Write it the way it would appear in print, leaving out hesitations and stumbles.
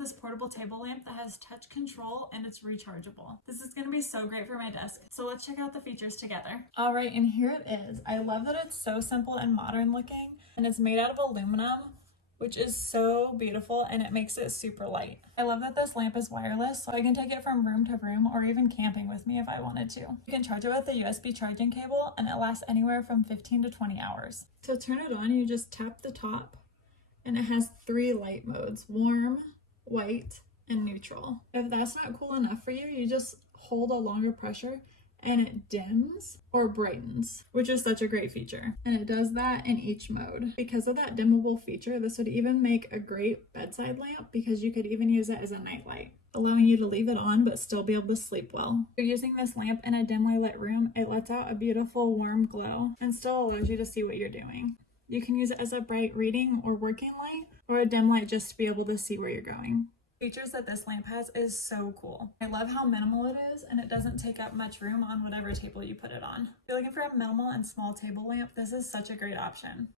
this portable table lamp that has touch control and it's rechargeable. This is going to be so great for my desk. So let's check out the features together. All right, and here it is. I love that it's so simple and modern looking, and it's made out of aluminum, which is so beautiful, and it makes it super light. I love that this lamp is wireless, so I can take it from room to room or even camping with me if I wanted to. You can charge it with a USB charging cable, and it lasts anywhere from 15 to 20 hours. To turn it on, you just tap the top, and it has 3 light modes: warm, white, and neutral. If that's not cool enough for you, you just hold a longer pressure and it dims or brightens, which is such a great feature. And it does that in each mode. Because of that dimmable feature, this would even make a great bedside lamp because you could even use it as a nightlight, allowing you to leave it on but still be able to sleep well. If you're using this lamp in a dimly lit room, it lets out a beautiful warm glow and still allows you to see what you're doing. You can use it as a bright reading or working light, or a dim light just to be able to see where you're going. Features that this lamp has is so cool. I love how minimal it is, and it doesn't take up much room on whatever table you put it on. If you're looking for a minimal and small table lamp, this is such a great option.